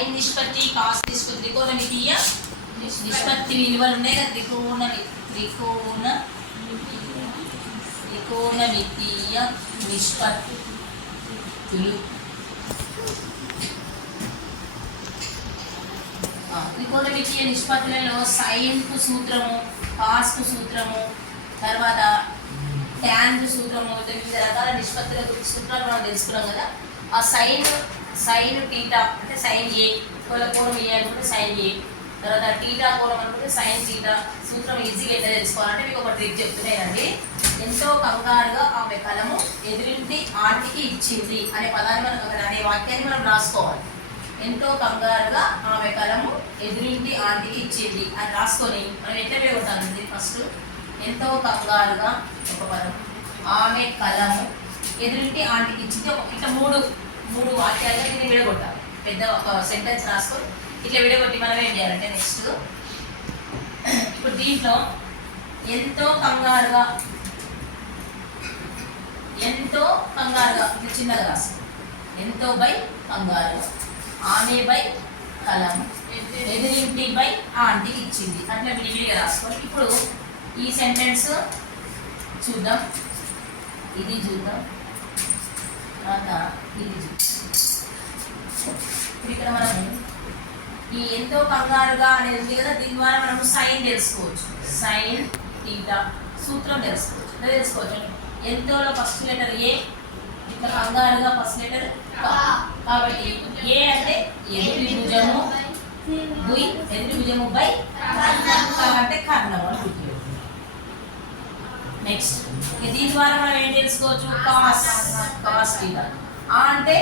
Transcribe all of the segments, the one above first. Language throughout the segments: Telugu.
సైన్ నిష్పత్తి కాస్ నిష్పత్తి త్రికోణమితీయ నిష్పత్తి విలువలు ఉన్నాయి కదా త్రికోణమితీయ నిష్పత్తులు త్రికోణమితీయ నిష్పత్తులలో సైన్కు సూత్రము కాస్కు సూత్రము తర్వాత ట్యాన్కు సూత్రము వివిధ రకాల నిష్పత్తుల గురించి సూత్రాలు మనం తెలుసుకున్నాం కదా ఆ సైన్ టీటా అంటే సైన్ ఏ కోణం ఏ అనుకుంటే సైన్ ఏ తర్వాత టీటా కోణం అనుకుంటే సైన్ టీటా సూత్రం ఈజీగా ఎట్లా తెలుసుకోవాలంటే మీకు ఒక ట్రిక్ చెప్తున్నానండి ఎంతో కంగారుగా ఆమె కలము ఎదురింటి ఆంటీకి ఇచ్చింది అనే పదాన్ని మనం అనే వాక్యాన్ని మనం రాసుకోవాలి ఎంతో కంగారుగా ఆమె కలము ఎదురింటి ఆంటీకి ఇచ్చింది అని రాసుకొని మనం ఎట్లా విడగొట్టాలండి ఫస్ట్ ఎంతో కంగారుగా ఒక పదం ఆమె కలము ఎదురింటి ఆంటీకి ఇచ్చింది ఇట్లా మూడు వాక్యాలుగా దీన్ని విడగొట్టాలి పెద్ద ఒక సెంటెన్స్ రాసుకొని ఇట్లా విడగొట్టి మనం ఏం చేయాలంటే నెక్స్ట్ ఇప్పుడు దీంట్లో ఎంతో కంగారుగా ఇట్లా చిన్నగా రాసు ఎంతో బై కంగారు ఆమె బై కలం ఎదురింటి బై ఆంటీకి ఇచ్చింది అట్లా విడివిడిగా రాసుకోవాలి ఇప్పుడు ఈ సెంటెన్స్ చూద్దాం ఇది చూద్దాం తర్వాత ఇది చూద్దాం ఇక్కడ మనము ఈ ఎంతో కంగారుగా అనేది ఉంది కదా దీని ద్వారా మనము సైన్ తెలుసుకోవచ్చు సైన్ థీటా సూత్రం తెలుసుకోవచ్చు ఎంతోలో ఫస్ట్ లెటర్ ఏ ఇట్లా కంగారుగా ఫస్ట్ లెటర్ కాబట్టి ఏ అంటే ఎదుటి భుజము బై అంటే కర్ణము అని గుర్తు. నెక్స్ట్ దీని ద్వారా మనం ఏం తెలుసుకోవచ్చు కాస్ థీటా అంటే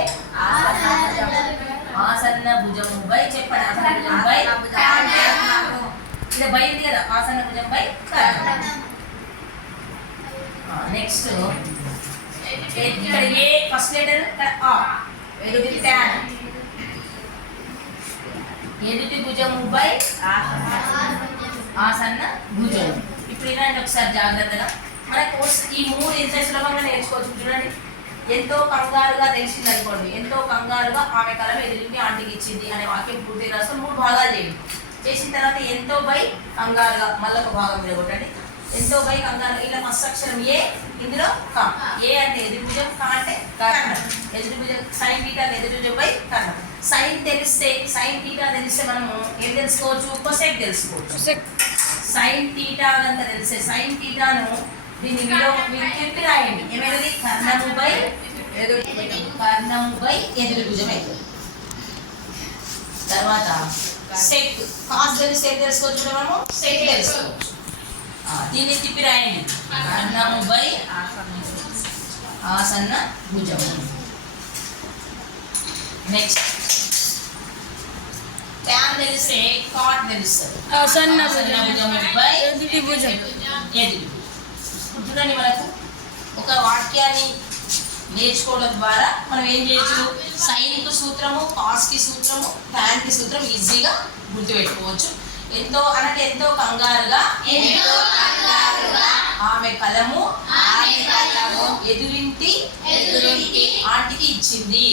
ఆసన్న భుజము బై చెప్పండి ఆసన్న భుజం బై ఇది బై ఉంది కదా ఆసన్న భుజం బై కర్ణము. నెక్స్ట్ ఇక్కడ ఏ ఫస్ట్ లెటర్ ఆ ఎదుటి ట్యాన్ ఎదుటి భుజము బై ఆసన్న భుజము. ఇప్పుడు ఇలాంటి ఒకసారి జాగ్రత్తగా మన కోర్స్ ఈ మూడు ఎంత సులభంగా నేర్చుకోవచ్చు. చూడండి ఎంతో కంగారుగా తెలిసింది అనుకోండి ఎంతో కంగారుగా ఆమె కలం ఎదురింటి ఆంటీకి ఇచ్చింది అనే వాక్యం పూర్తి రాసుకొని 3 భాగాలు చేయండి. చేసిన తర్వాత ఎంతో బై కంగారుగా మళ్ళీ ఒక భాగం విడగొట్టండి ఎంతో బై కంగారు ఇలా ఫస్ట్ అక్షరం ఏ ఇందులో కా ఏ అంటే ఎదురు భుజం కా అంటే కర్ణం ఎదురు భుజం సైన్ టీటా ఎదురు భుజం బై కర్ణం సైన్ టీటా తెలిస్తే మనము ఏం తెలుసుకోవచ్చు కొసెక్ తెలుసుకోవచ్చు. సైన్ టీటా కనుక తెలిస్తే సైన్ టీటాను దీన్ని తిప్పి రాయండి ఏమైనది కర్ణము బై ఎదురు భుజం అవుతుంది. తర్వాత సెక్ కాస్ తెలిస్తే తెలుసుకోవచ్చు మనము సెక్ తెలుసుకోవచ్చు దీన్ని తిప్పి రాయండి కర్ణము బై ఆసన్న భుజము. నెక్స్ట్ ట్యాన్ తెలిస్తే కాట్ తెలుస్తుంది ఆసన్న భుజము బై ఎదుటి భుజం చూడండి మనకు ఒక వాక్యాన్ని నేర్చుకోవడం ద్వారా మనం ఏం చేయొచ్చు సైన్కి సూత్రము కాస్కి సూత్రము ట్యాన్కి సూత్రం ఈజీగా గుర్తుపెట్టుకోవచ్చు. ఎంతో కంగారుగా ఆమె కలము ఎదురింటి ఆంటీకి ఇచ్చింది.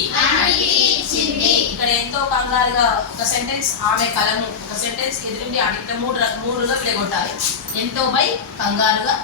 ఇక్కడ ఎంతో కంగారుగా ఒక సెంటెన్స్ ఆమె కలము ఒక సెంటెన్స్ ఎదురింటి ఆంటీ మూడుగా విడగొట్టాలి. ఎంతో బై కంగారుగా